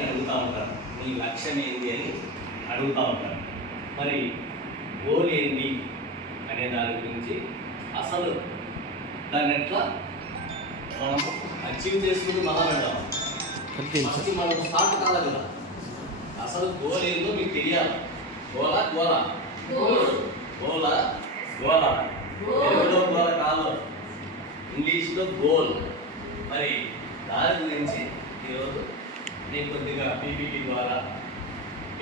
అడుగుతూ ఉంటారు, మీ లక్ష్యం ఏంటి అని అడుగుతూ ఉంటారు. మరి గోల్ ఏంటి అనే దాని గురించి అసలు దాన్ని ఎట్లా మనం అచీవ్ చేసుకుని మనం వెళ్దాం. ఫస్ట్ మనం స్టార్ట్ కావాలి కదా. అసలు గోల్ ఏందో మీకు తెలియాలి. గోలా గోలా గోలా గోలా తెలుగులో గోల కాదు, ఇంగ్లీష్లో గోల్. మరి దాని గురించి ఈరోజు నేను కొద్దిగా పీపీటీ ద్వారా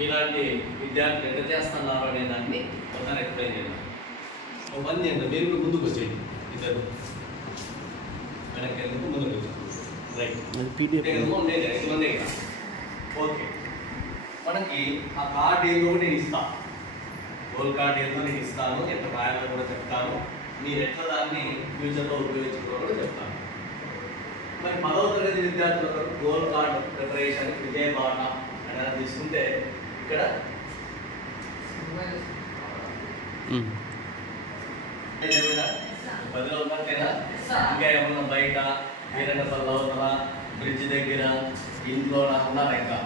ఇలాంటి విద్యార్థులు ఎంత చేస్తున్నారు అనే దాన్ని ఒకసారి ఎక్స్ప్లెయిన్ చేద్దాం. ఒక పని చేయండి, మీరు కూడా ముందుకు వచ్చేయండి. ఇద్దరు వెనక్కి ఎందుకు ముందుకు వచ్చారు. రైట్ ఉండేది ఓకే. మనకి ఆ కార్డ్ ఏదో నేను ఇస్తాను, గోల్ కార్డ్ ఏదో నేను ఇస్తాను, ఎంత రాయాలో కూడా చెప్తాను, మీరు ఎట్లా దాన్ని ఫ్యూచర్లో ఉపయోగించుకోవాలో కూడా చెప్తాను. మరి 10వ తరగతి విద్యార్థులకు గోల్ కార్డ్ ప్రిపరేషన్ విజయబాట అనేది తీసుకుంటే ఇక్కడ 10లో ఉన్నట్టేనా? ఇంకా ఏమన్నా బయట వీరంగపల్లిలో ఉన్నారా, బ్రిడ్జ్ దగ్గర, ఇంట్లో ఉన్నారా? ఇంకా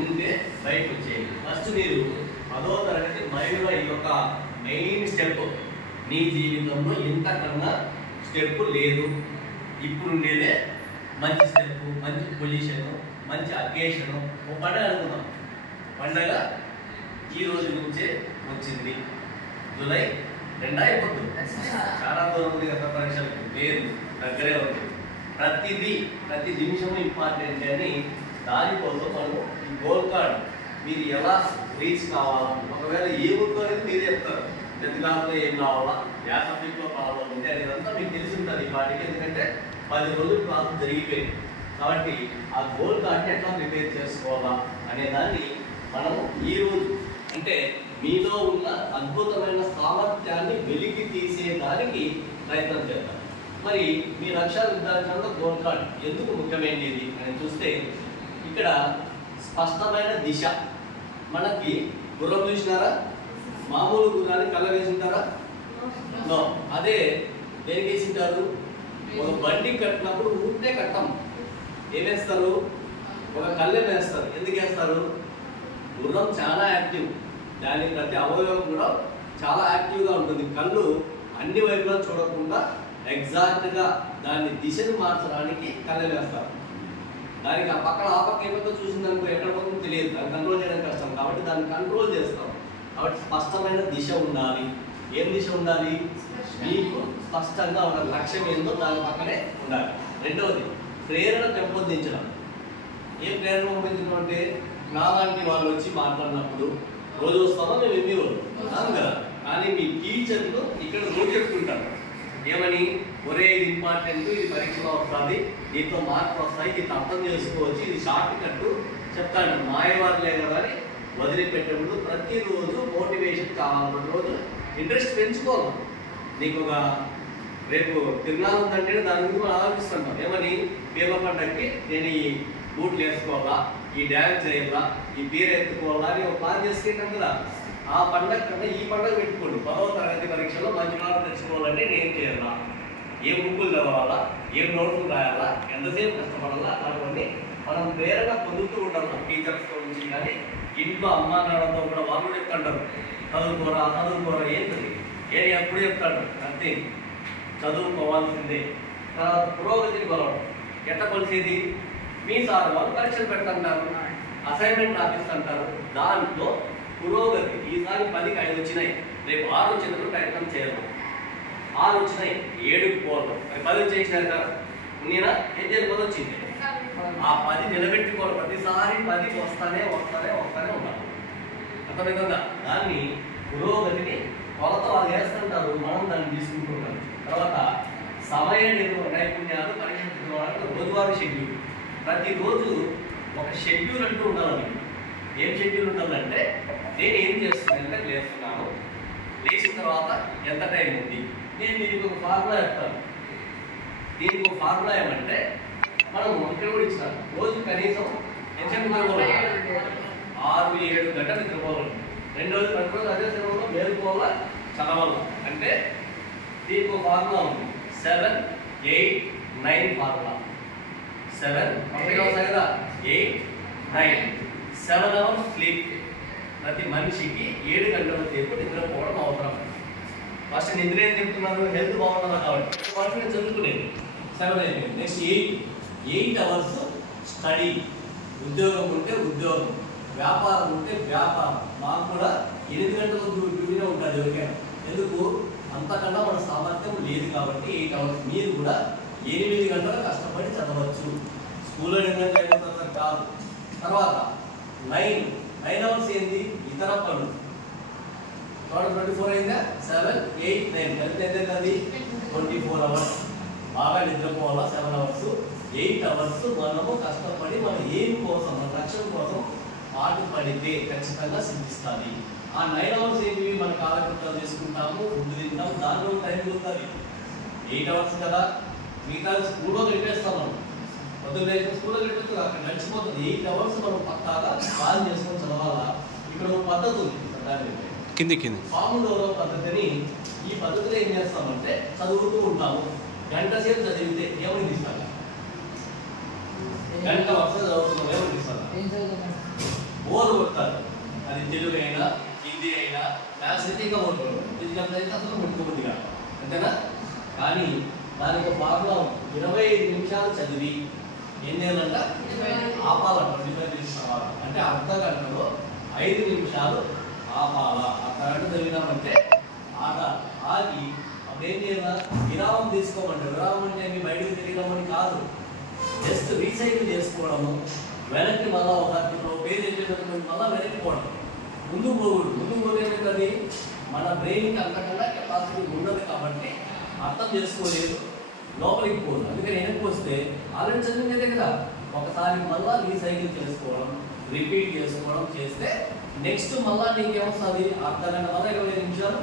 ఉంటే బయట వచ్చేయండి. ఫస్ట్ మీరు 10వ తరగతి మహిళ ఈ యొక్క మెయిన్ స్టెప్, నీ జీవితంలో ఇంతకన్నా స్టెప్ లేదు, ఇప్పుడు ఉండేదే మంచి స్టెప్, మంచి పొజిషను, మంచి అకేషను. ఒక పండుగ అనుకున్నాం, పండగ ఈ రోజు నుంచే వచ్చింది. జూలై 2 అయిపోతుంది, చాలా దూరం ఉంది కదా పరీక్షలకు, లేదు దగ్గరే ఉంది. ప్రతి నిమిషం ఇంపార్టెంట్ అని దానికోసం మనము ఈ గోల్ కార్డ్ మీరు ఎలా రీచ్ కావాలా, ఒకవేళ ఏ ఊరిలో అనేది మీరే చెప్తారు, పెద్దగాలో ఏం కావాలా, యా సబ్జెక్ట్లో ప్రాబ్లం ఉంది అనేదంతా మీకు తెలిసి ఉంటుంది ఈ పార్టీకి. ఎందుకంటే 10 రోజులు క్లాసులు జరిగిపోయింది కాబట్టి ఆ గోల్ కార్డ్ని ఎట్లా ప్రిపేర్ చేసుకోవాలా అనే దాన్ని మనము ఈరోజు అంటే మీలో ఉన్న అద్భుతమైన సామర్థ్యాన్ని వెలికి తీసేదానికి ప్రయత్నం చేద్దాం. మరి మీ లక్ష్యాలు నిర్ధారించడంలో గోల్ కార్డ్ ఎందుకు ముఖ్యమైనది అని చూస్తే ఇక్కడ స్పష్టమైన దిశ. మనకి గుర్రం చూసినారా? మామూలు గుర్రాన్ని కళ్ళ వేసింటారా? నో. అదే దేనికి వేసింటారు? ఒక బండి కట్టినప్పుడు ఉంటే కట్టం, ఏమేస్తారు? ఒక కళ్ళెం వేస్తారు. ఎందుకు వేస్తారు? గుర్రం చాలా యాక్టివ్, దాని ప్రతి అవయవం కూడా చాలా యాక్టివ్గా ఉంటుంది. కళ్ళు అన్ని వైపులా చూడకుండా ఎగ్జాక్ట్గా దాని దిశను మార్చడానికి కళ్ళెం వేస్తారు. దానికి ఆ పక్కన ఏమైతే చూసిందనుకో ఎక్కడ పోతుందో తెలియదు, దాన్ని కంట్రోల్ చేయడం కష్టం. కాబట్టి దాన్ని కంట్రోల్ చేస్తాం. కాబట్టి స్పష్టమైన దిశ ఉండాలి. ఏం దిశ ఉండాలి? మీకు స్పష్టంగా ఉన్న లక్ష్యం ఏందో దాని పక్కనే ఉండాలి. రెండవది ప్రేరణ పెంపొందించడం. ఏం ప్రేరణ పెంపొందించడం అంటే నాలాంటి వాళ్ళు వచ్చి మాట్లాడినప్పుడు రోజు వస్తామో మేము ఎన్ని రోజులు కదా, కానీ మీ టీచర్లు ఇక్కడ రోజు చెప్పుకుంటారు ఏమని, ఒరే ఇది ఇంపార్టెంట్, ఇది పరీక్షలో వస్తుంది, దీంతో మార్కులు వస్తాయి, ఇది అర్థం చేసుకోవచ్చు, ఇది షార్ట్ కట్ చెప్తాడు. మాయవారులే కదా అని వదిలిపెట్టేప్పుడు ప్రతిరోజు మోటివేషన్ కావాలి. ప్రతిరోజు ఇంట్రెస్ట్ పెంచుకోవాలి. నీకు ఒక రేపు తిరునాళ్ళు ఉందంటే దాని గురించి మనం ఆలోచిస్తున్నాం. ఏమని, పీర్ల పండగకి నేను ఈ బూట్లు వేసుకోవాలా, ఈ డ్యాన్స్ చేయాలా, ఈ బీర ఎత్తుకోవాలా అని ఒక ప్లాన్ చేసుకుంటాం కదా. ఆ పండగ కన్నా ఈ పండుగ పెట్టుకోండి. 10వ తరగతి పరీక్షలో మంచి మార్కులు తెచ్చుకోవాలంటే నేను చేయాలా, ఏం బుక్కులు చదవాలా, ఏం నోట్స్లు రాయాలా, ఎంతసేపు కష్టపడాలా, అలాంటివన్నీ మనం ప్రేరణ పొందుతూ ఉండాలి. టీచర్స్ నుంచి కానీ ఇంట్లో అమ్మా నాన్నతో కూడా వాళ్ళు చెప్తుంటారు, చదువుకోరా ఏంటది ఏది ఎప్పుడు చెప్తాడు, అంతే చదువుకోవాల్సిందే. తర్వాత పురోగతిని కొలవడం ఎట్లా కొలిసేది? మీ సార్ వాళ్ళు పరీక్షలు పెడుతుంటారు, అసైన్మెంట్ రాపిస్తుంటారు, దాంట్లో పురోగతి ఈసారి 10కి 5 వచ్చినాయి, రేపు 6 వచ్చేందుకు ప్రయత్నం చేయాలి. 6 వచ్చినాయి, 7కి పోవడం, 10 చేసినాక నేనా ఏం చేయాలి? 10 వచ్చింది, ఆ 10 నిలబెట్టుకోవాలి. ప్రతిసారి 10 వస్తానే ఉండాలి. అర్థమైందా? దాన్ని పురోగతిని కొలత వాళ్ళు వేస్తుంటారు, మనం దాన్ని తీసుకుంటుంటాం. తర్వాత సమయ నైపుణ్యాలు పరీక్షించుకోవడానికి రోజువారీ షెడ్యూల్. ప్రతిరోజు ఒక షెడ్యూల్ అంటూ ఉండాలి. ఏం షెడ్యూల్ ఉంటుందంటే, నేను ఏం చేస్తున్నానంటే లేస్తున్నాను, లేచిన తర్వాత ఎంత టైం ఉంది, నేను దీనికి ఒక ఫార్ములా చెప్తాను. దీనికి ఒక ఫార్ములా ఏమంటే, మనం ఇక్కడ కూడా ఇచ్చినాను, రోజు కనీసం ఎంతసేపు నిద్రపోవాలి? 6-7 గంటలు నిద్రపోవాలి. రెండోది ప్రతిరోజు అదే సమయంలో మేలుకోవాలా, చదవాలా. అంటే దీనికి ఒక ఫార్ములా ఉంది, 7-8-9 ఫార్ములా. 7 8 9 7 hours sleep. ప్రతి మనిషికి 7 గంటల సేపు నిద్రపోవడం అవసరం. ఫస్ట్ నిద్ర ఏం చెప్తున్నారు, హెల్త్ బాగుంటుందా కాబట్టి ఫస్ట్ నేను చదువుకునేది 7 అయిపోయింది. Next 8 hours study. ఉద్యోగం ఉంటే ఉద్యోగం, వ్యాపారం ఉంటే వ్యాపారం. మాకు కూడా 8 గంటల డ్యూటీనే ఉంటుంది ఎవరికైనా. ఎందుకు, అంతకన్నా మన సామర్థ్యం లేదు కాబట్టి 8 hours. మీరు కూడా 8 గంటలు కష్టపడి చదవచ్చు. స్కూల్లో 8 గంటలు అయిపోతుంది కాదు. తర్వాత 9 hours ఏంటి, ఇతర పనులు. 24 అయిందా, 7 8 9 కలిపి అయితే అది 24 hours. బాగా నిద్రపోవాలా 7 hours. 8 hours మనము కష్టపడి మన ఏం కోసం, మన లక్ష్యం కోసం పాటుపడితే ఖచ్చితంగా సిద్ధిస్తుంది. ఆ 9 hours ఏంటివి, మన కాలకృత్యాలు చేసుకుంటాము, ఫుడ్ తింటాం, దాంట్లో టైం ఉంటుంది. 8 hours కదా, మిగతా స్కూల్లో గడిపేస్తాం మనం. పొద్దున్న స్కూల్లో గడిపేస్తుంది, అక్కడ నడిచిపోతుంది. 8 hours మనం పక్కాగా ప్లాన్ చేసుకొని చదవాలా. ఇక్కడ ఒక పద్ధతి ఉంది, కింది ఫార్ములా పద్ధతిని. ఈ పద్ధతిలో ఏం చేస్తామంటే చదువుతూ ఉంటాము. గంట సేపు చదివితే ఏమని తీస్తాను, గంట వర్షం చదువుతున్నాం ఏమని తీస్తాను, బోర్ కొడతారు. అది తెలుగు అయినా హిందీ అయినా మ్యాథ్స్ అయితే ఇంకా బోర్ కొడతారు. ఫిజికల్స్ అయితే అసలు ముట్టుకోబుద్ది కాదు, అంతేనా. కానీ దానికి ఒక ఫార్ములా 25 నిమిషాలు చదివి ఏం చేయాలంట, ఆపాలంట. 25 నిమిషాలు అంటే అర్ధ గంటలో 5 నిమిషాలు ఆపాలా. అర్ధ గంట చదివినామంటే ఆగి అప్పుడు ఏం చేయాలా, విరామం తీసుకోమంటే. విరామం అంటే మీ బయటకు తిరిగినామని కాదు, జస్ట్ రీసైకిల్ చేసుకోవడము. వెనక్కి మళ్ళీ ఒక పేజ్ అయిపోయినటువంటి మళ్ళీ వెనక్కి పోవడం. ముందుకు పోకూడదు. ముందుకు పోతే ఏమవుతుంది, మన బ్రెయిన్కి అంతకన్నా కెపాసిటీ ఉండదు కాబట్టి అర్థం చేసుకోలేదు, లోపలికి పోదు. అందుకని వెనక్కి వస్తే ఆల్రెడీ చదివినదే కదా, ఒకసారి మళ్ళీ రీసైకిల్ చేసుకోవడం, రిపీట్ చేసుకోవడం చేస్తే నెక్స్ట్ మళ్ళీ నీకేమొస్తుంది, అర్ధ గంట మళ్ళీ 25 నిమిషాలు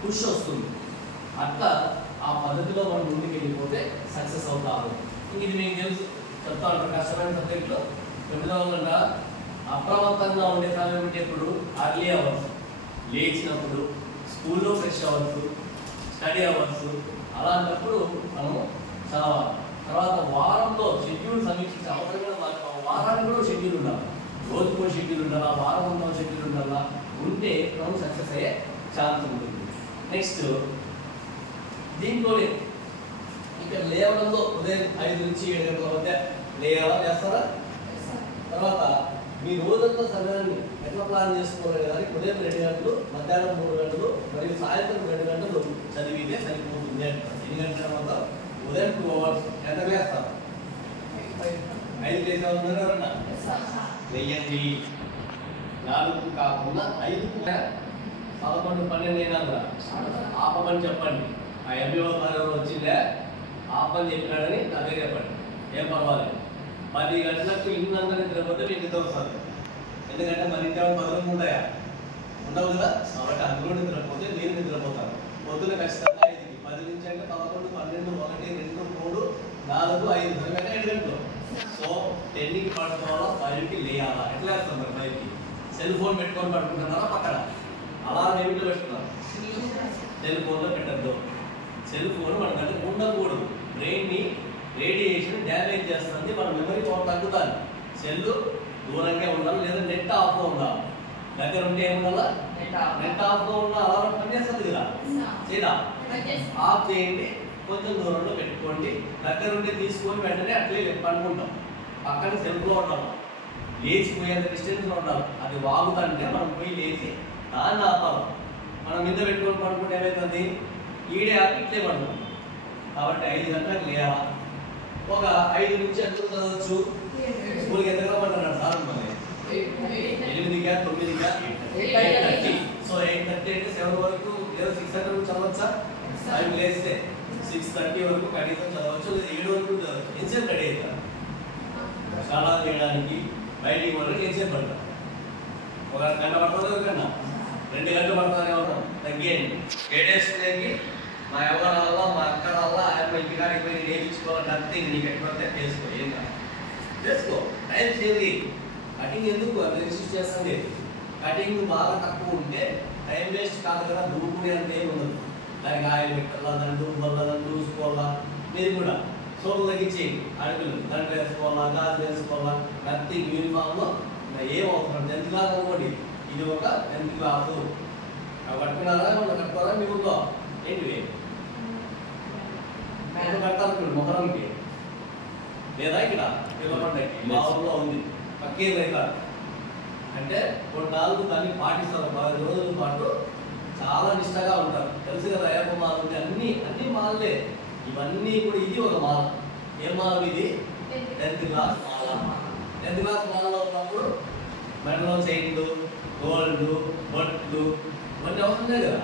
పుష్ వస్తుంది. అట్లా ఆ పద్ధతిలో మనం ముందుకు వెళ్ళిపోతే సక్సెస్ అవుతారు. ఇది మీకు తెలుసు, చెప్తా ఉంటారు కష్టమైన సబ్జెక్టులో. 9వ గంట అప్రమత్తంగా ఉండే సమయం అంటే ఇప్పుడు అర్లీ అవర్స్, లేచినప్పుడు, స్కూల్లో ఫ్రెష్ అవర్స్, స్టడీ అవర్స్. అలాంటప్పుడు మనము చదవాలి. తర్వాత వారంలో షెడ్యూల్ సమీక్షించే అవసరం కూడా. వారానికి కూడా షెడ్యూల్ ఉండాలి, రోజుకో షెడ్యూల్ ఉండాలా, వారం ఉన్న షెడ్యూల్ ఉండాలా. ఉంటే మనం సక్సెస్ అయ్యే ఛాన్స్ ఉంటుంది. నెక్స్ట్ దీంట్లోనే ఇక్కడ లేవడంలో ఉదయం 5 నుంచి 7 గంటల మధ్య లేవడం చేస్తారా. తర్వాత మీ రోజంతా సమయాన్ని ఎట్లా ప్లాన్ చేసుకోవాలి కానీ ఉదయం 2 గంటలు, మధ్యాహ్నం 3 గంటలు మరియు సాయంత్రం 2 గంటలు చదివితే సరిపోతుంది అంటారు. 8 గంటల తర్వాత ఉదయం 2 hours ఎంత వేస్తారు, 5 లేసా ఉన్నారు ఎవరన్నా వెయ్యండి. 4 కాకుండా 5 11 12 అయినా ఆపమని చెప్పండి. ఆ ఎంబీఓ వచ్చిందే ఆపని చెప్పినాడని అదే చెప్పండి, ఏం పర్వాలేదు. 10 గంటలకు ఇల్లంతా నిద్రపోతే మీకు నిద్ర వస్తుంది. ఎందుకంటే మన ఇంట్లో 10 రూములు ఉంటాయా, ఉండవు కదా. కాబట్టి అందులో నిద్రపోతే మీరు నిద్రపోతారు. పొద్దున ఖచ్చితంగా 5కి, 10 నుంచి అంటే 11 12 1 2 3 4 5 సరిగ్గా 7 గంటలు. సో 10కి పడుకోవాలా, 5కి లేయాలా. ఎట్లా వేస్తాం మరి 5కి? సెల్ ఫోన్ పెట్టుకొని పడుకుంటున్నారా పక్కన, అలారం ఏమిటో పెట్టుకున్నారు. సెల్ ఫోన్లో పెట్టద్దు. సెల్ ఫోన్ మన దగ్గర ఉండకూడదు. బ్రెయిన్ని రేడియేషన్ డ్యామేజ్ చేస్తుంది, మన మెమరీ పవర్ తగ్గుతుంది. సెల్ దూరంగా ఉండాలి, లేదా నెట్ ఆఫ్లో ఉండాలి. దగ్గర ఉంటే ఏముండాలా, నెట్ ఆఫ్లో ఉన్న అలారం పనిచేస్తుంది కదా, చేయదా, ఆఫ్ చేయండి. కొంచెం దూరంలో పెట్టుకోండి. దగ్గర ఉంటే తీసుకొని వెంటనే అట్లే పడుకుంటాం. పక్కన సెల్ఫ్లో ఉండాలి, లేచిపోయేంత డిస్టెన్స్లో ఉండాలి. అది వాగుతుంటే మనం పోయి లేచి దాన్ని ఆపాలి. మనం మీద పెట్టుకొని పడుకుంటే ఏమవుతుంది, ఈడే ఆపి ఇట్లే పడుతుంది. కాబట్టి 5 గంటలకు లేయాలా. ఒక 5 నుంచి ఎంత చదవచ్చు, స్కూల్కి ఎంత రమ్మంటున్నాడు సార్ మళ్ళీ 8గా 9గా 8:30. సో 8:30 అంటే 7 వరకు లేదా 6:30 వరకు చదవచ్చా. 5 లేస్తే 6:30 వరకు కనీసం చదవచ్చు, లేదా 7 వరకు చదవచ్చు. ఎంతసేపు రెడీ అవుతారు, స్నానాలు చేయడానికి బయటికి వరకు ఎంతసేపు పడతారు. 1 గంట పడుతుంది, 1 గంట 2 గంటలు పడుతుంది. ఎవరు తగ్గేయండి. ఏడేసుకునేకి మా ఎవరి వల్ల, మా అక్క వల్ల ఆయన ఇంటికాడికి పోయి నేను వేయించుకోవాలంటే అంతే. నీకు ఎక్కడితే చేసుకో, ఏం కాదు చేసుకో. Time save. కటింగ్ ఎందుకు అది రిజిస్టర్ చేస్తుంది. కటింగ్ బాగా తక్కువ ఉంటే టైం వేస్ట్ కాదు కదా. దూకునే అంటే ఏమి ఉండదు. దానికి ఆయిల్ పెట్టాలా, దండు వల్ల దండు చూసుకోవాలా. మీరు కూడా సోపు తగ్గించి అడుగులు దండ వేసుకోవాలా, గాజు వేసుకోవాలా. నత్తి యూనిఫామ్లో ఏం అవసరం 10th క్లాస్ అనుకోండి, ఇది ఒక 10th క్లాసు కట్టుకున్నారా మనం కట్టుకోరా మీ ఊళ్ళో ఏంటివి కట్టాలి మొహరంకి లేదా ఇక్కడ పిల్లబండకి మా ఊళ్ళో ఉంది పక్కే రైతారు అంటే కొన్నాళ్ళు దాన్ని పాటిస్తారు 10 రోజుల పాటు చాలా నిష్టగా ఉంటారు. తెలుసు కదా అయ్యప్ప మాల ఉంటే అన్ని మాలలే ఇవన్నీ కూడా. ఇది ఒక మాల. ఏం మాల ఇది? 10th క్లాస్ మాల. 10th క్లాస్ మాలలో ఉన్నప్పుడు మెడలో చైన్లు, గోల్డ్, బొట్లు ఇవన్నీ అవుతున్నాయి కదా,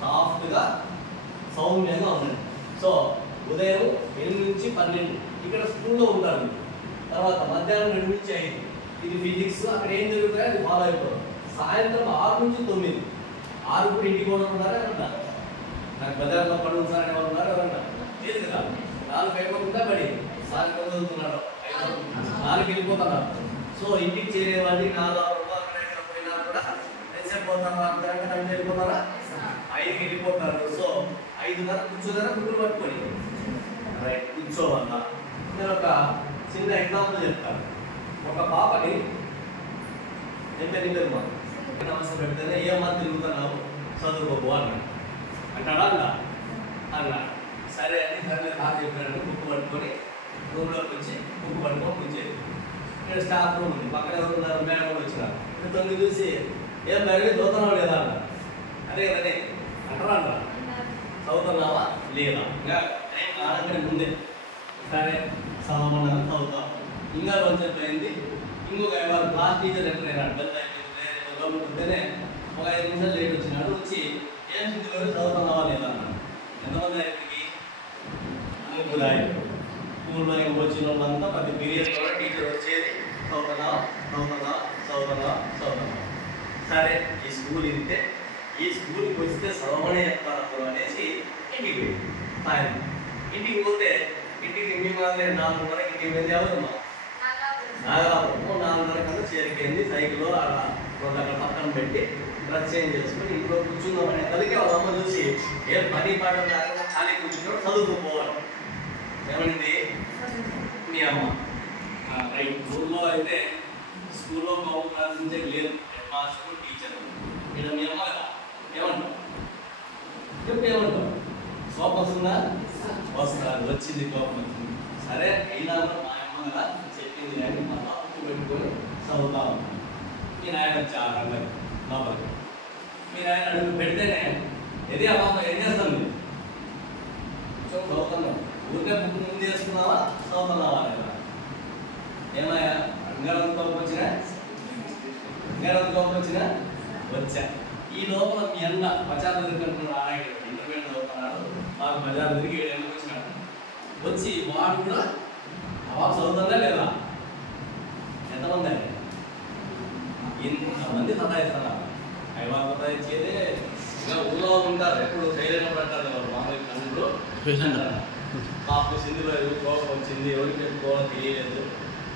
సాఫ్ట్గా సౌమ్యంగా ఉన్నాయి. సో ఉదయం 8 నుంచి 12 ఇక్కడ స్కూల్లో ఉంటారు. తర్వాత మధ్యాహ్నం 2 నుంచి 5 ఇది ఫిజిక్స్. అక్కడ ఏం జరుగుతాయో అది ఫాలో అయిపోతాం. సాయంత్రం 6 నుంచి 9 6 కూడా ఇంటికి కూడా ఉన్నారా ఎవరన్నా? నాకు బజార్లో పడుతుంది సార్ ఎవరు ఉన్నారు ఎవరన్నా? లేదు కదా. 4 అయిపోతుందా పడి సాయంత్రం చదువుతున్నాడు 4 వెళ్ళిపోతున్నారు. సో ఇంటికి చేరే వాళ్ళకి 4 అక్కడ పోయినా కూడా ఎంతసేపు పోతారా? అర్ధగంట వెళ్ళిపోతారా? 5కి వెళ్ళిపోతారు. సో 5:30 కూర్చోదారా గుడ్లు పట్టుకొని రైట్ కూర్చోవాలా. నేను ఒక చిన్న ఎగ్జాంపుల్ చెప్తాను. ఒక పాపని చెప్పారు మా నమస్తే పెడితేనే ఏమన్నా తిరుగుతున్నావు చదువుకోబో అన్నాడు. అంటాడా అన్నా సరే అని సరే కాదు చెప్పాడు. బుక్ పట్టుకొని రూమ్లోకి వచ్చి బుక్ పట్టుకొని కూర్చేది. ఇక్కడ స్టాఫ్ రూమ్ ఉంది, పక్కన ఎవరు ఉన్నారు? మేడం కూడా వచ్చినారు. ఇక్కడ 9 చూసి ఏం బయట చదువుతున్నావు లేదా అన్న. అదే కదనే అంటారా అంటారా చదువుతున్నావా లేదా? ఇంకా టైం కాదంటే ముందే సరే చదవమన్నారు, చదువుతాం. ఇంకా కొంచెం పోయింది. ఇంకొక క్లాస్ టీచర్ ఎక్కడ ఉంటేనే ఒక 5 నిమిషాలు లేట్ వచ్చినాడు. వచ్చి ఏం చదువుతున్నావా లేదా అన్నాడు. ఎంతమంది ఆయనకి? 3 ఆయన. స్కూల్లో ఇంకా వచ్చిన వాళ్ళంతా ప్రతి పీరియడ్ కూడా టీచర్ వచ్చేది చదువుతున్నావా చదువుతున్నావా చదువుతున్నావా చదువుతున్నావా. సరే ఈ స్కూల్ ఇంతే, ఈ స్కూల్కి వస్తే చదవమనే చెప్తారు అనేసి ఇంటికి పోయి సాయంత్రం ఇంటికి పోతే ఇంటికి మీ మాత్రమే 4:30 ఇంటికి వెళ్ళి ఎవరమ్మా? నాగరాపురం 4:30 కన్నా చేరిపోయింది. సైకిల్లో అలా అక్కడ పక్కన పెట్టి డ్రెస్ చేంజ్ చేసుకుని ఇంట్లో కూర్చుందామనే కలిగి వాళ్ళ అమ్మ చూసి ఏం పని పాట లేకుండా ఖాళీ కూర్చున్నాడు చదువుకోవాలి. ఏమైంది మీ అమ్మ? రైట్. ఊళ్ళో అయితే స్కూల్లో బాబు క్లాస్ నుంచే లేదు, హెడ్ మాస్టర్ టీచర్. ఇక్కడ మీ అమ్మ కదా ఏమంటావు? చెప్పు ఏమంటావు? కోపం వస్తుందా? వస్తారు. వచ్చింది కోపం వచ్చింది. సరే అయినా మా అమ్మ కదా చెప్పింది కానీ మా బాబుకు పెట్టుకొని చదువుతా ఉంటాం. మీ నాయన వచ్చారు అబ్బాయి లోపలికి. మీ నాయన అడుగు పెడితేనే ఇది అమ్మ ఏం చేస్తాను మీరు చదువుతున్నావు. ఊరికే బుక్ ముందు చేసుకున్నావా చదువుతున్నావా లేదా? ఏమయ్యా ఇంగారంత కోపం వచ్చినా? ఇంగారంత కోపం వచ్చినా? వచ్చా. ఈ లోపల మీ అన్న బజార్ తిరుగుతున్నాడు. ఆయన ఇంటర్మీడియట్ చదువుతున్నాడు. మాకు బజార్ తిరిగి 7 ఏళ్ళకి వచ్చినాడు. వచ్చి వాడు కూడా అవాబు చదువుతుందా లేదా? ఎంతమంది ఆయన? ఇంతమంది సతాయిస్తున్నారు. అవాబు సతాయించేదే. ఇంకా ఊళ్ళో ఉంటారు, ఎప్పుడు సైలెంట్ అంటారు కదా మామూలు కన్నులు. పాపకు సింధులో కోపం వచ్చింది, ఎవరికి చెప్పుకోవాలో తెలియలేదు.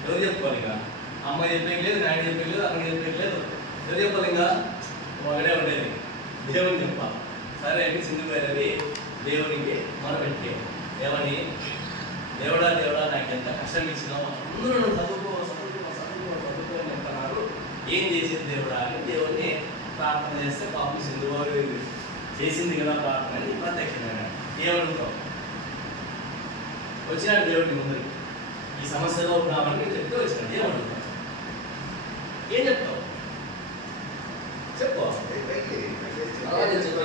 ఎవరు చెప్పుకోవాలి? ఇంకా అమ్మాయి చెప్పేకి లేదు, నాయన చెప్పేకి లేదు, అక్కడికి చెప్పేకి లేదు. ఎవరు చెప్పాలి? ఇంకా ఒకడే ఉండేది దేవుని చెప్పాలి. సరే అంటే సింధు గారి దేవునికి మనం పెట్టే ఏమని? దేవుడా దేవుడా నాకు ఎంత కష్టం ఇచ్చినావు, అందరూ నువ్వు చదువుకో చదువుకో చదువుకో చదువుకో అని చెప్తున్నారు. ఏం చేసింది దేవుడా అని దేవుడిని ప్రార్థన చేస్తే పాపం సింధు గారు చేసింది కదా ప్రార్థన అని ప్రత్యక్షమైన ఏమనుకో వచ్చినాడు దేవుడిని ముందుకి. ఈ సమస్యలో ఉన్నామని చెప్తే వచ్చినాడు. ఏమనుకో ఏం చెప్తావు? చెప్పు.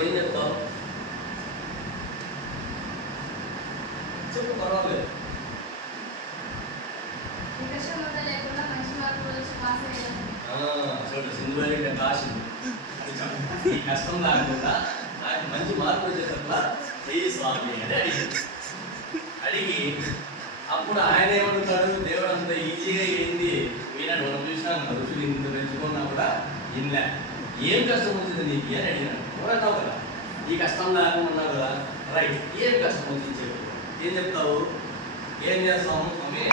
ఏం చెప్తావు? చెప్పు, పర్వాలేదు. చూడండి సింధు కాసింది. ఈ కష్టం లేకుండా నాకు మంచి మార్పులు వచ్చేటట్లా చెయ్యి స్వామి అని అడిగి అప్పుడు ఆయన ఏమడుగుతాడు? దేవుడు అంత ఈజీగా ఏంది విన్నాడు. మనం చూసినాం ఋషులు ఇంత పెంచుకున్నా కూడా ఇన్లే. ఏం కష్టం వచ్చింది నీకు అని అడిగినాడు. ఎవరన్నావు కదా ఈ కష్టం లేకుండా కదా. రైట్, ఏం కష్టం వచ్చింది చెప్పు. ఏం చెప్తావు? ఏం చేస్తాము స్వామి?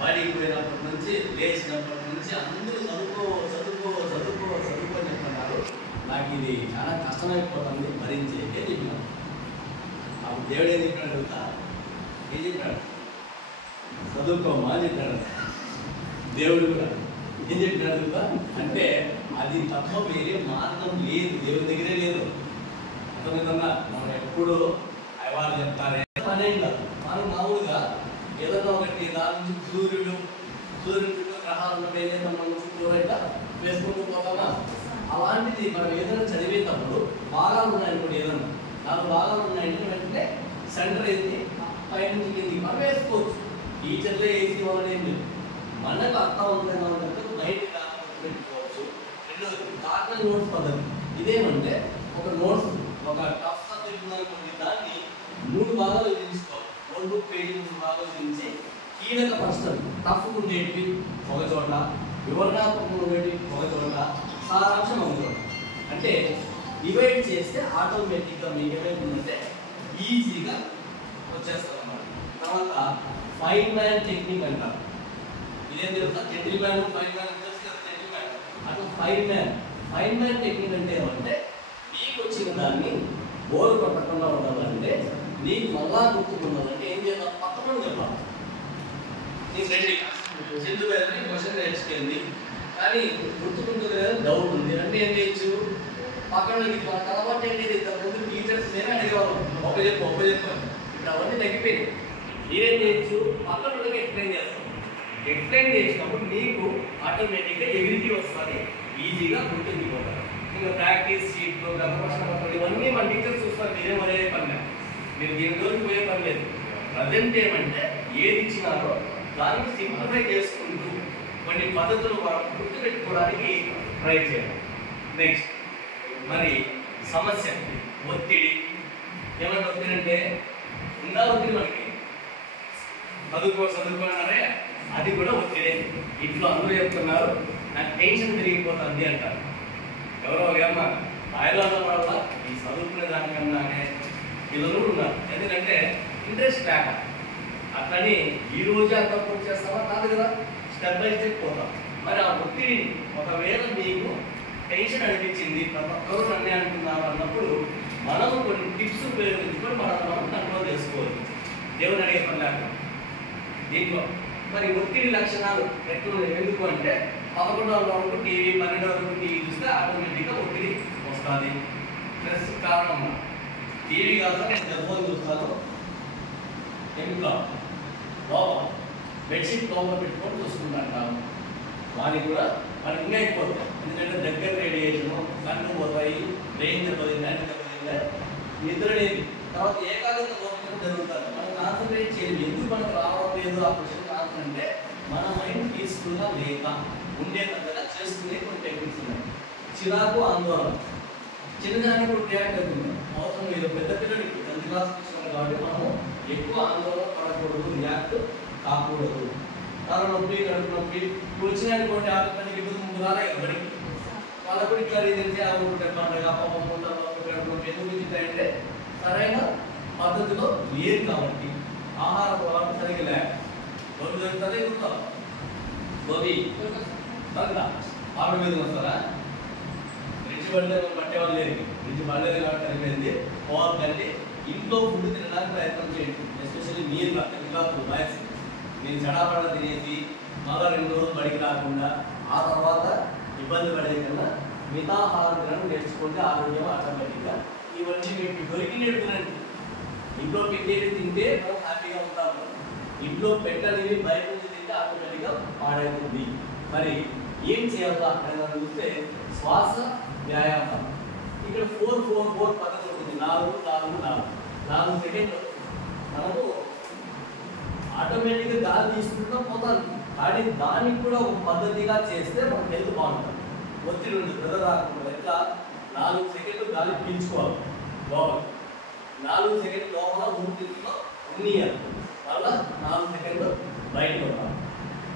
బడికి పోయినప్పటి నుంచి లేచినప్పటి నుంచి అందరూ చదువుకో చదువుకో చదువుకో చదువుకో అని చెప్తున్నారు. నాకు ఇది చాలా కష్టమైపోతుంది భరించే. ఏం చెప్పినావు? అప్పుడు దేవుడు ఏం చెప్పినాడు అడుగుతా? ఏం చెప్పాడు? చదువుకోమా అని చెప్పాడు దేవుడు కూడా. ఏం చెప్పినాడు అంటే అది తప్ప వేరే మార్గం లేదు, దేవుని దగ్గరే లేదు. అర్థమవుతుందా? మనం ఎప్పుడు అయ్యవారు చెప్తారే పనే కాదు. మనం మామూలుగా ఏదన్నా ఒకటి దాని నుంచి సూర్యుడు గ్రహాలను వేరే మనం చుట్టూరైనా వేసుకుంటూ పోతామా? అలాంటిది మనం ఏదైనా చదివేటప్పుడు భాగాలు ఉన్నాయనుకోండి, ఏదన్నా 4 భాగాలు ఉన్నాయంటే వెంటనే సెంటర్ ఏంటి పైనుంచి కిందికి మనం వేసుకోవచ్చు. టీచర్లే వేసి వాళ్ళని ఏం లేదు, మనకు అర్థవంతంగా ఉన్నట్టు బయట పెట్టుకోవచ్చు. రెండోది కార్టన్ నోట్స్ పద్ధతి. ఇదేమంటే ఒక నోట్స్ ఒక టఫ్ సబ్జెక్ట్ ఉందనుకోండి, దాన్ని 3 భాగాలు విధించుకోవాలి. నోట్బుక్ పేజీ 3 భాగాలు విధించి కీలక ప్రశ్నలు టఫ్ ఉండేటివి ఒక చోట, వివరణాత్మకం ఉండేటివి ఒక చోట, సారాంశం ఒక చోట. అంటే డివైడ్ చేస్తే ఆటోమేటిక్గా మీకు ఏమైందంటే ఈజీగా వచ్చేస్తుంది అన్నమాట. తర్వాత ఫైవ్ మ్యాన్ టెక్నిక్ అంటారు. ఇదేం తెలుసా? జెంటిల్ మ్యాన్, ఫైవ్ మ్యాన్ తెలుసు కదా, జెంటిల్ మ్యాన్. అటు ఫైవ్ మ్యాన్ టెక్నిక్ అంటే ఏమంటే మీకు వచ్చిన దాన్ని బోర్ కొట్టకుండా ఉండాలంటే, నీకు మళ్ళా గుర్తుకున్నదంటే ఏం చేయాలి? పక్కన చెప్పాలి. నీకు రెడీ సింధు వేదని క్వశ్చన్ నేర్చుకుంది కానీ గుర్తుకుంటుంది కదా, డౌట్ ఉంది అంటే ఏం చేయొచ్చు? పక్కన మనకు అలవాటు ఏంటి? ఇంతకుముందు టీచర్స్ నేనే అడిగేవాళ్ళం, ఒక చెప్పాను. ఇప్పుడు అవన్నీ తగ్గిపోయింది. నేనేం చేయొచ్చు? పక్కన వాళ్ళకి ఎక్స్ప్లెయిన్ చేస్తాను. ఎక్స్ప్లెయిన్ చేసినప్పుడు నీకు ఆటోమేటిక్గా ఎబిలిటీ వస్తుంది, ఈజీగా గుర్తుండిపోతారు. ఇంకా ప్రాక్టీస్ షీట్లు, గతపక్షణపత్రాలు ఇవన్నీ మన టీచర్స్ చూస్తారు. మీరే మరే పని లేదు, మీరు దీని రోజుకి పోయే పని లేదు. ప్రజెంట్ ఏమంటే ఏది ఇచ్చినారో దాన్ని సింప్లిఫై చేసుకుంటూ కొన్ని పద్ధతులు మనం గుర్తుపెట్టుకోవడానికి ట్రై చేయాలి. నెక్స్ట్ మరి సమస్య ఒత్తిడి. ఏమంటే ఒత్తిడి అంటే ఉందా? ఒత్తిడి మనకి చదువుకోనారే, అది కూడా ఒత్తిడే. ఇంట్లో అందరూ చెప్తున్నారు నాకు టెన్షన్ పెరిగిపోతుంది అంటారు. ఎవరో ఏమన్నా రాయలో వల్ల ఈ చదువుకునే దానికన్నానే పిల్లలు ఉన్నారు. ఎందుకంటే ఇంట్రెస్ట్ లేక. అట్లని ఈ రోజే అంత పూర్తి చేస్తామా? కాదు కదా, స్టెప్ బై స్టెప్ పోతాం. మరి ఆ ఒత్తిడి ఒకవేళ మీకు టెన్షన్ అనిపించింది, ప్రతి ఒక్కరు నన్నే అంటున్నారు అన్నప్పుడు మనం కొన్ని టిప్స్ ఉపయోగించుకొని మనం కంట్రోల్ చేసుకోవాలి, దేవుని అడిగే పని లేక. దీంట్లో మరి ఒత్తిడి లక్షణాలు ఎందుకు అంటే 11వ వరకు టీవీ, 12వ వరకు టీవీ చూస్తే ఆటోమేటిక్గా ఒత్తిడి వస్తుంది. ప్లస్ కారణం టీవీ కాదు, నేను సెల్ఫోన్ చూస్తాను. ఇంట్లో లోపల బెడ్షీట్ లోపల పెట్టుకొని చూసుకుంటాను. వానికి కూడా మనకి ఇంకా ఎక్కువ, ఎందుకంటే దగ్గర రేడియేషను, కన్ను పోతాయి, బ్రెయిన్ దెబ్బతింది, హ్యాండ్ దెబ్బతింది, నిద్ర లేదు. తర్వాత ఏకాగ్రత లోపల జరుగుతుంది. మనం కాన్సన్ట్రేట్ చేయలేదు. ఎందుకు మనకు రావడం లేదు ఆ క్వశ్చన్ ఆన్సర్ అంటే మన మైండ్ పీస్ఫుల్గా లేక ఉండేటట్టుగా చేసుకునే కొన్ని టెక్నిక్స్ ఉన్నాయి. చిరాకు, ఆందోళన, చిన్నదానికి కూడా రియాక్ట్ అవుతుంది. అవసరం లేదు. పెద్ద పిల్లలకి 10th క్లాస్ ఇచ్చినారు కాబట్టి మనము ఎక్కువ ఆందోళన పడకూడదు, రియాక్ట్ కాకూడదు. తల నొప్పి, కడుపు నొప్పి వచ్చినాయనుకోండి, ఆటోమేటిక్ ఇప్పుడు 3 రాలే కదా బడికి. వాళ్ళకు కూడా ఇట్లా రీజన్ చేయాలంటే పండుగ పాపం కడుపు నొప్పి ఎందుకు ఇచ్చాయంటే సరైన పద్ధతిలో లేదు కాబట్టి, ఆహార అలవాటు సరిగ్గా లేక. గోబీ దొరుకుతుంది, గుర్తాం గోబీ దొరకదా? ఆవిడ మీద వస్తారా? ఫ్రిడ్జ్ పట్టేవాళ్ళు లేదు, ఫ్రిడ్జ్ పడలేదు కాబట్టి అయిపోయింది. పోవాలంటే ఇంట్లో ఫుడ్ తినడానికి ప్రయత్నం చేయండి. ఎస్పెషల్లీ మీరు 10th క్లాస్ బాయ్స్, నేను చెడాపడ తినేసి మళ్ళీ 2 రోజులు బడికి రాకుండా ఆ తర్వాత ఇబ్బంది పడే కన్నా మితాహారం తినడం నేర్చుకుంటే ఆరోగ్యం ఆటోమేటిక్గా ఇవన్నీ మీకు దొరికినవి తినండి. ఇంట్లో పెట్టేవి తింటే మనం హ్యాపీగా ఉంటాము. ఇంట్లో పెట్టనివి బయట నుంచి తింటే ఆటోమేటిక్గా పాడైతుంది. మరి ఏం చేయాలా అని చూస్తే శ్వాస వ్యాయామం. ఇక్కడ 4-4-4 పద్ధతి ఉంటుంది. 4-4-4 సెకండ్లు మనము ఆటోమేటిక్గా గాలి తీసుకుంటూ పోతాను. కానీ దానికి కూడా ఒక పద్ధతిగా చేస్తే మనకు హెల్త్ బాగుంటుంది. ఒత్తిడి ఉంటుంది, బ్రదర్ రాకుండా. ఎట్లా 4 సెకండ్లు గాలి పీల్చుకోవాలి లోపల, 4 సెకండ్లు లోపల ఊపిరిలో ఉన్నియాలి, మళ్ళా 4 సెకండ్లు బయటకు వస్తాం.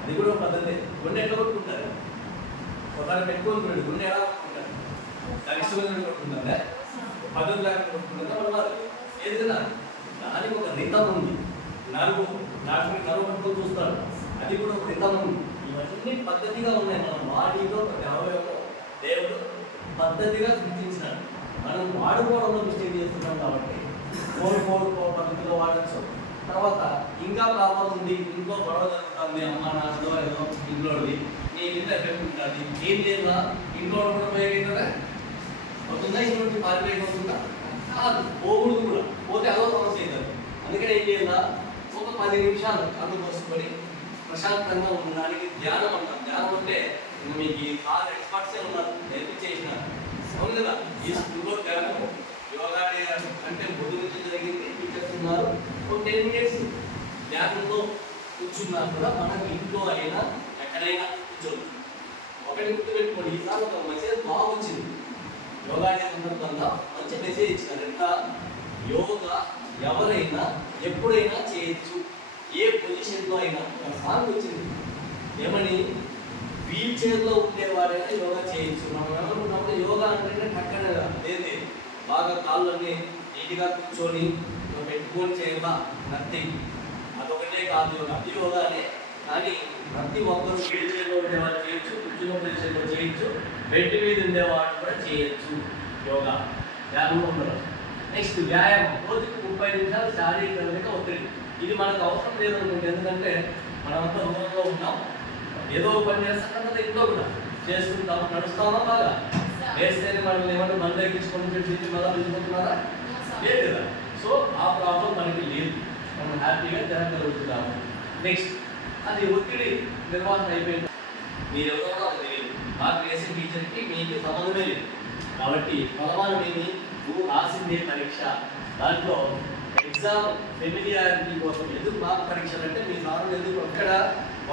అది కూడా ఒక పద్ధతి. గుండె ఎట్లా కొట్టుకుంటారు? ఒకసారి పెట్టుకుంటున్నాడు, గుండె ఎలా కొట్టుకుంటారు? కలిసి కొట్టుకుంటారా? పద్ధతి లేకుండా కొట్టుకుంటారా? ఏదైనా దానికి ఒక రితం ఉంది. నరువు పట్టుకొని చూస్తాడు, అది కూడా ఒక రితం ఉంది. ఇవన్నీ పద్ధతిగా ఉన్నాయి. మన బాడీలో ప్రతి అవయవం దేవుడు పద్ధతిగా సృష్టించినాడు. మనం వాడుకోవడంలో మిస్టేక్ చేస్తున్నాం కాబట్టి 4-4-4 పద్ధతిలో వాడచ్చు. తర్వాత ఇంకా ప్రాబ్లం ఉంది, ఇంట్లో గొడవ జరుగుతుంది, అమ్మ నాన్నలో ఏదో ఇంట్లోది, నీ మీద ఎఫెక్ట్ ఉంటుంది. ఏం చేయాలా? ఇంట్లో కూడా పోయేదా అవుతుందా? ఇంట్లో నుంచి పారిపోయిపోతుందా? కాదు, పోకూడదు కూడా. పోతే అదో సమస్య అవుతుంది. అందుకని ఏం చేయాలా? ఒక 10 నిమిషాలు కళ్ళు మూసుకొని ప్రశాంతంగా ఉండడానికి ధ్యానం అంటాం. ధ్యానం అంటే మీకు చాలా ఎక్స్పర్ట్సే ఉన్నారు, నేర్పించేసినారు. అవును కదా? ఈ స్కూల్లో ధ్యానం యోగా అంటే ముందు నుంచి జరిగింది చేస్తున్నారు. ఒక 10 మినిట్స్ ధ్యానంలో కూర్చున్నా కూడా మనం ఇంట్లో అయినా ఎక్కడైనా కూర్చోవచ్చు. ఒకటి గుర్తుపెట్టుకోండి, ఈసారి ఒక మెసేజ్ బాగా వచ్చింది. యోగా అనే సందర్భంగా మంచి మెసేజ్ ఇచ్చినారు. ఎట్లా? యోగా ఎవరైనా ఎప్పుడైనా చేయొచ్చు, ఏ పొజిషన్లో అయినా. ఒక సాంగ్ వచ్చింది, ఏమని? వీల్ చైర్లో ఉండేవారైనా యోగా చేయొచ్చు. మనం ఏమనుకున్నప్పుడు యోగా అంటే టక్కనే లేదు, బాగా కాళ్ళని నీట్గా కూర్చొని పెట్టుకొని చేయాలా, నథింగ్. అదొకటే కాదు యోగా, అది యోగానే. కానీ ప్రతి ఒక్కరు వీల్ చైర్లో ఉండేవాళ్ళు చేయొచ్చు, కూర్చున్న పొజిషన్లో చేయొచ్చు, బెడ్ మీద ఉండేవాళ్ళు కూడా చేయొచ్చు యోగా. ధ్యానంలో ఉండడం. నెక్స్ట్ వ్యాయామం, రోజుకి 30 నిమిషాలు శారీరక ఒత్తిడి. ఇది మనకు అవసరం లేదనుకుంటే, ఎందుకంటే మనమంతా దూరంలో ఉన్నాం, ఏదో పని చేస్తాం కదా, ఇంట్లో కూడా చేసుకుంటాం, నడుస్తామా బాగా వేస్తేనే మనం ఏమన్నా బండ్లు ఎక్కించుకొని మళ్ళీ వెళ్ళిపోతున్నారా? లేదు కదా. సో ఆ ప్రాబ్లం మనకి లేదు, మనం హ్యాపీగా జరగగలుగుతున్నాము. నెక్స్ట్ అది ఒత్తిడి నిర్వహణ అయిపోయింది. మీరు ఎవరో నాకు తెలియదు, నాకు వేసే టీచర్కి మీకు సంబంధమే లేదు. కాబట్టి ఫలమానం ఏమి? నువ్వు రాసిందే పరీక్ష. దాంట్లో ఎగ్జామ్ ఫెమిలియారిటీ కోసం ఎందుకు మార్క్ పరీక్షలు అంటే, మీ సార్లు ఎందుకు అక్కడ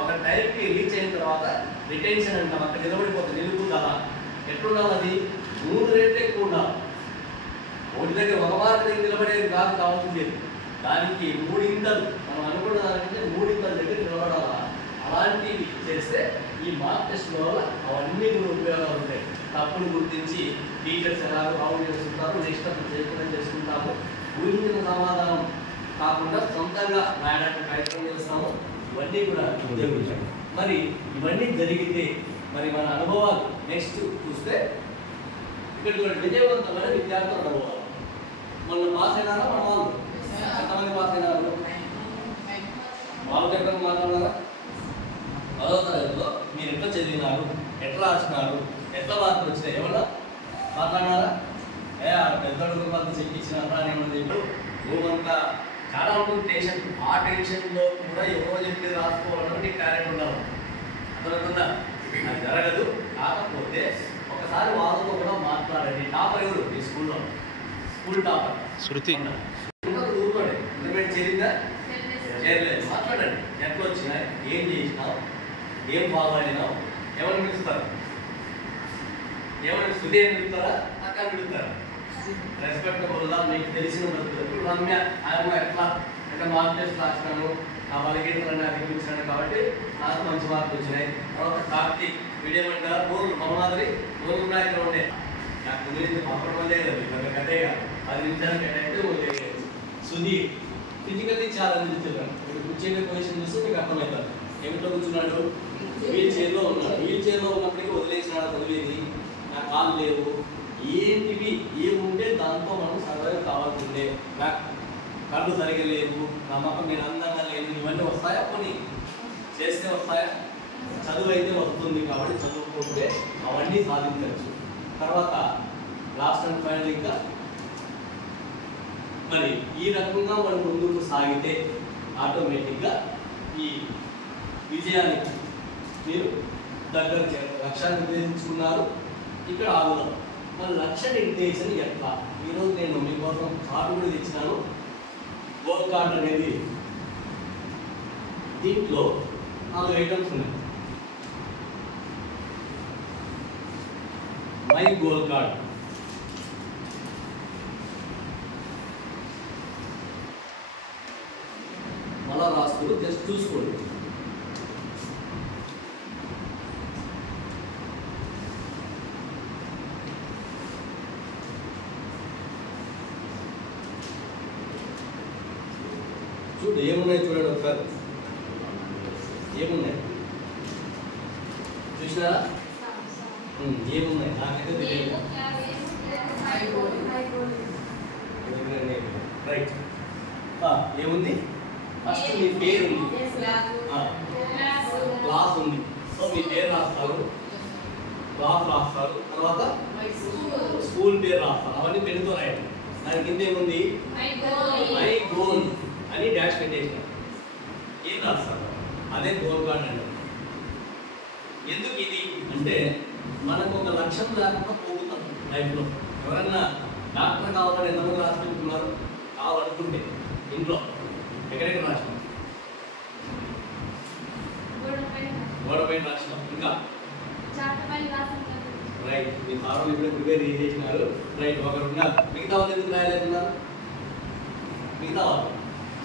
ఒక టైంకి రీచ్ అయిన తర్వాత రిటెన్షన్ అంటాం, అక్కడ నిలబడిపోతుంది. నిలుపుదల ఎట్లుండాలి? అది 3 రేట్లు ఎక్కువ ఉండాలి. ఒకటి దగ్గర ఒక మార్క్ దగ్గర నిలబడేది కాదు కావాల్సింది, దానికి 3 ఇంతలు, మనం అనుకున్న దానికంటే 3 ఇంతల దగ్గర నిలబడాలా. అలాంటివి చేస్తే ఈ మార్క్ టెస్ట్ వల్ల అవన్నీ కూడా ఉపయోగాలు ఉంటాయి. తప్పులు గుర్తించి టీచర్స్ ఎలాగో రౌండ్ చేసుకుంటారు, నెక్స్ట్ అప్పుడు చేయకుండా చేసుకుంటాము. ఊహించిన సమాధానం కాకుండా సొంతంగా రాయడానికి ప్రయత్నం చేస్తాము. ఇవన్నీ కూడా ఉపయోగించాము. మరి ఇవన్నీ జరిగితే మరి మన అనుభవాలు నెక్స్ట్ చూస్తే ఇక్కడ చూడండి, విజయవంతమైన విద్యార్థుల అనుభవాలు. మొన్న పాస్ అయినారా మన వాళ్ళు? ఎంతమంది పాస్ అయినారు? వాళ్ళు ఎక్కడ మాట్లాడారా? 10వ తరగతిలో మీరు ఎట్లా చదివినారు, ఎట్లా రాసినారు, ఎట్లా మార్కులు వచ్చినాయి, ఏమన్నా మాట్లాడినారా? పెద్ద వాళ్ళతో చెప్పించినారా అని ఏమన్నా చెప్పారు? నువ్వంతా చాలా ఉంటుంది టెన్షన్. ఆ టెన్షన్లో కూడా ఎవరో చెప్పేది రాసుకోవాలని నీకు టాలెంట్ ఉండాలి. అర్థమవుతుందా? అది జరగదు. కాకపోతే ఒకసారి వాళ్ళతో కూడా మాట్లాడండి. టాపర్ ఎవరు ఈ స్కూల్లో? స్కూల్ టాపర్ శృతి. ఊరుకోండి, ఇంటర్మీడియట్ చేరిందా? చేరలేదు. మాట్లాడండి, ఎట్లా వచ్చినాయి, ఏం చేసినావు, ఏం బాగాడినావు, ఎవరిని పిలుస్తారు? ఏమైనా శృతి అని పిలుస్తారా, అక్క అని పిలుస్తారా? రెస్పెక్టబుల్గా మీకు తెలిసిన ఇప్పుడు రమ్య ఆయన ఎట్లా అంటే మార్క్ టెస్ట్ రాసినాను, ఆ వాళ్ళకేంటంటే అది ఇచ్చినాను కాబట్టి నాకు మంచి మార్కులు వచ్చినాయి. తర్వాత కార్తీక్ వీడియో అంటారు, మూడు మన మాదిరి 3 బ్లాక్లో ఉండే నాకు గురించి పంపడం లేదు, కథేగా 10 నిమిషాలు కేటాయితే సుధీర్ ఫిజికల్లీ ఛాలెంజ్ చెప్పాను. ఇప్పుడు కూర్చొని పొజిషన్ చూస్తే మీకు అర్థమవుతారు. ఏమిటో కూర్చున్నాడు, వీల్ చైర్లో ఉన్నాడు. వీల్ చైర్లో ఉన్నప్పటికీ వదిలేసినాడు చదివేది, నా కాళ్ళు లేవు, ఏంటివి ఏముంటే దాంతో మనం సర్వైవ్ కావాల్సిందే. నాకు కళ్ళు సరిగా లేవు, నా మొక్కం నేను అందంగా లేదు, ఇవన్నీ వస్తాయా? కొన్ని చేస్తే వస్తాయా? చదువు అయితే వస్తుంది కాబట్టి చదువుకుంటే అవన్నీ సాధించవచ్చు. తర్వాత లాస్ట్ అండ్ ఫైనల్ ఇంకా మరి ఈ రకంగా మనం ముందుకు సాగితే ఆటోమేటిక్గా ఈ విజయానికి మీరు దగ్గర చేయాలి. లక్ష్యాన్ని నిర్దేశించుకున్నారు, ఇక్కడ ఆగుదాం. మన లక్ష్య నిర్దేశం ఎట్లా? ఈరోజు నేను మీకోసం కార్డు కూడా తెచ్చినాను. గోల్ కార్డ్ అనేది దీంట్లో 4 ఐటమ్స్ ఉన్నాయి. మై గోల్ కార్డ్, మళ్ళా రాస్తారు, జస్ట్ చూసుకోండి. చూడు ఏమున్నాయి, చూడండి ఒకసారి ఏమున్నాయి చూసినారా? ఏమున్నాయి నాకైతే తెలియదు. రైట్, ఏముంది? ఫస్ట్ మీ పేరు ఉంది, క్లాస్ ఉంది. సో సో మీ పేరు రాస్తారు, క్లాస్ రాస్తారు, తర్వాత స్కూల్ పేరు రాస్తారు. అవన్నీ పెన్నుతో రాయండి. దాని కింద ఏముంది? మై గోల్ అని డాష్ పెట్టేసిన ఏం రాస్తారు? అదే గోల్ కార్డ్ అండి. ఎందుకు ఇది అంటే మనకు ఒక లక్ష్యం లేకుండా పోతున్నాం లైఫ్లో. ఎవరన్నా డాక్టర్ కావాలని ఎంతమంది రాసుకుంటున్నారు? కావాలనుకుంటే ఇంట్లో ఎక్కడెక్కడ రాసినాం? గోడపైన రాసినాం. ఇంకా రైట్. మీ ఫారం ఇప్పుడే ప్రిపేర్ చేసేసినారు. రైట్. ఒకరు ఉన్నారు. మిగతా వాళ్ళు ఎందుకు రాయలేకున్నారు? మిగతా వాళ్ళు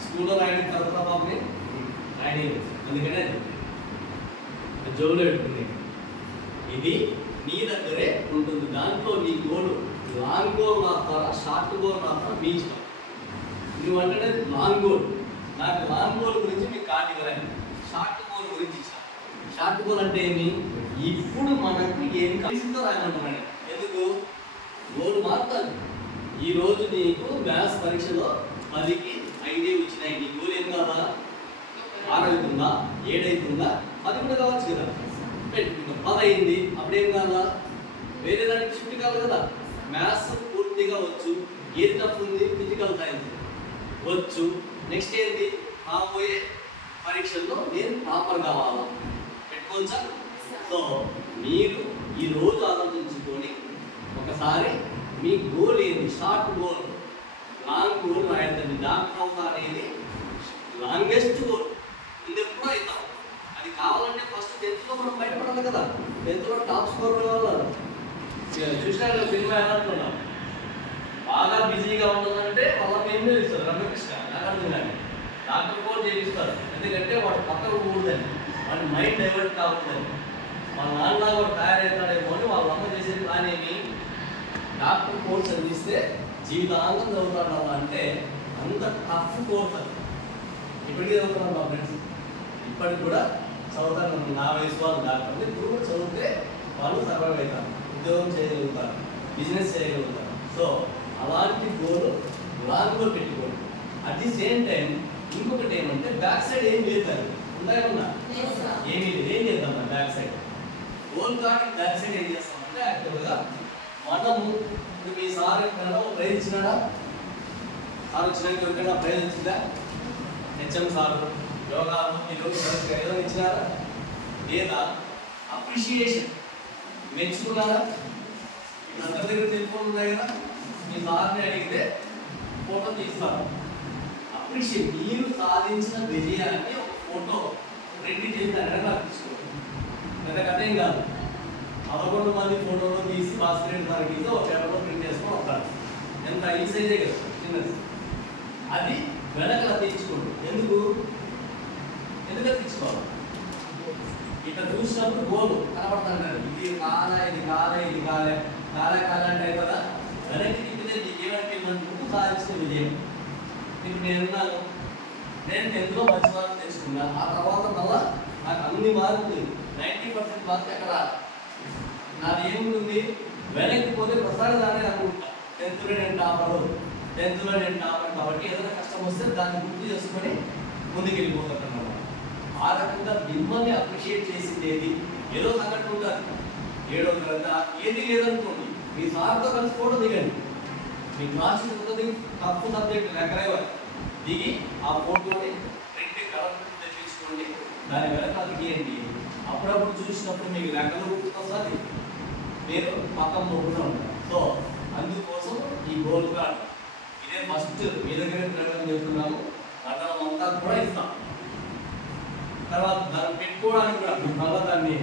స్కూల్లో రాయడానికి తర్వాత బాబుని రాయలేదు. అందుకనే జోలు పెట్టుకుంది. ఇది నీ దగ్గరే ఉంటుంది. దాంట్లో నీ గోల్ లాంగ్ గోల్ రాస్తారా, షార్ట్ గోల్ రాస్తారా మీ ఇష్టం. నువ్వు అంటే లాంగ్ గోల్, నాకు లాంగ్ గోల్ గురించి మీకు కార్డు ఇవ్వలేదు. షార్ట్ గోల్ గురించి ఇచ్చాను. షార్ట్ గోల్ అంటే ఏమి? ఇప్పుడు మనకు ఏం కలిసిందో రాయమంటున్నాను. ఎందుకు? గోల్ మారుతుంది. ఈరోజు నీకు మ్యాథ్స్ పరీక్షలో 10కి 5 వచ్చినాయి. నీ గోల్ ఏం కావాలా? 6 అవుతుందా, 7 అవుతుందా, 10 కూడా కావచ్చు కదా. పెట్టుకుందాం. 10 అయింది. అప్పుడేం కావాలా? వేరే దానికి షిఫ్ట్ కావాలి కదా. మ్యాథ్స్ పూర్తిగా వచ్చు. ఏది తప్పు ఉంది? ఫిజికల్ సైన్స్ వచ్చు. నెక్స్ట్ ఏంటి? రాబోయే పరీక్షల్లో నేను టాపర్ కావాలా? పెట్టుకోవచ్చా? సో మీరు ఈరోజు ఆలోచించుకొని ఒకసారి మీ గోల్ ఏంటి? షార్ట్ గోల్, లాంగ్ గోల్ రాయద్దండి. డాక్టర్ అవుతా అనేది లాంగెస్ట్ గోల్. ఇది ఎప్పుడూ అవుతాం. అది కావాలంటే ఫస్ట్ 10th లో మనం బయటపడాలి కదా. 10th లో టాప్ స్కోర్ కావాలి. చూసినా సినిమా ఎలా అంటున్నాం? బాగా బిజీగా ఉంటుందంటే వాళ్ళ పేరు ఇస్తారు. రమ్యకృష్ణ నాగార్జున డాక్టర్ కూడా చేయిస్తారు. ఎందుకంటే వాడు పక్కకు పోకూడదని, వాడి మైండ్ డైవర్ట్ కాకూడదని. వాళ్ళ నాన్న కూడా తయారవుతాడేమో అని వాళ్ళ అమ్మ చేసే ప్లాన్ ఏమి? డాక్టర్ కోర్స్ అందిస్తే జీవితాంతం చదువుతాడు అంటే అంత టఫ్ కోర్స్ అది. ఇప్పటికీ చదువుతున్నాను మా ఫ్రెండ్స్, ఇప్పటికి కూడా చదువుతాను. నా వయసు వాళ్ళు డాక్టర్లు ఇప్పుడు కూడా చదివితే వాళ్ళు సర్వైవ్ అవుతారు, ఉద్యోగం చేయగలుగుతారు, బిజినెస్ చేయగలుగుతారు. సో అలాంటి గోల్ లాంగ్ గోల్ పెట్టుకోండి. అట్ ది సేమ్ టైం ఇంకొకటి ఏమంటే బ్యాక్ సైడ్ ఏం లేదు. ఉందా? ఏమీ లేదు. ఏం చేద్దాం? బ్యాక్ సైడ్ గోల్ కానీ బ్యాక్ సైడ్ ఏం చేస్తామంటే యాక్చువల్గా మనము ఇప్పుడు మీ సార్ ఎక్కడైనా ప్రైజ్ ఇచ్చినాడా? సార్ వచ్చినాక ఎవరికైనా ప్రైజ్ ఇచ్చిందా? హెచ్ఎం సార్, యోగా మీరు ఏదో ఇచ్చినారా? లేదా అప్రిషియేషన్ మెచ్చుకున్నారా? అందరి దగ్గర టెలిఫోన్ ఉన్నాయి కదా. మీ సార్ని అడిగితే ఫోటో తీస్తారు. అప్రిషియేట్ మీరు సాధించిన విజయాన్ని ఒక ఫోటో ప్రింట్ చేసి అడగడానికి తీసుకోండి. పెద్ద కథ ఏం కాదు. 11 మంది ఫోటోలో తీసి భాస్కర్ సార్కి తీసి ఒక పేపర్లో ప్రింట్ చేసుకొని వస్తారు. ఎంత ఈ సైజే కదా, చిన్నది. అది వెనకలా తీసుకోండి. ఎందుకు తీసుకోవాలి? ఇట్లా చూసినప్పుడు గోల్ కనబడుతుంటారు. ఇది కాలే, ఇది కాలే, ఇది కాలే, కాలే అంటే కదా. వెనక్కి తిప్పితే నీకు ఏమనిపించు? సాధించిన విజయం. ఇప్పుడు నేనున్నాను, నేను 10th లో మంచి మార్కులు తెచ్చుకున్నా. ఆ తర్వాత మళ్ళా నాకు అన్ని మార్కులు 90% మార్కులు ఎక్కడ నాది ఏముంటుంది? వెనక్కి పోతే ప్రసాద దాన్ని అనుకుంటా. 10th లో నేను టాపర్ కాబట్టి ఏదైనా కష్టం వస్తే దాన్ని గుర్తు చేసుకొని ముందుకు వెళ్ళిపోతాను. ఆ రకంగా మిమ్మల్ని అప్రిషియేట్ చేసింది ఏది? ఏదో సంఘటన ఉంటుంది, 7వ తరగతి ఏది లేదనుకోండి, మీ సార్తో కలిసి ఫోటో దిగండి. మీ క్లాస్ తప్పు సబ్జెక్ట్ లెక్కలేవాలి దిగి ఆ ఫోటోని 2 కలర్ తెప్పించుకోండి. దాని వెనకాల గీయండి. అప్పుడప్పుడు చూసినప్పుడు మీకు లెక్కలు గుర్తుకొస్తుంది, మీరు పక్కన నవ్వుతూ ఉంటారు. సో అందుకోసం ఈ గోల్ కార్డ్ ఇదే ఫస్ట్ మీ దగ్గర ప్రయోగం చేస్తున్నాము. మండలం అంతా కూడా ఇస్తాం. తర్వాత దాన్ని పెట్టుకోవడానికి కూడా మళ్ళీ దాన్ని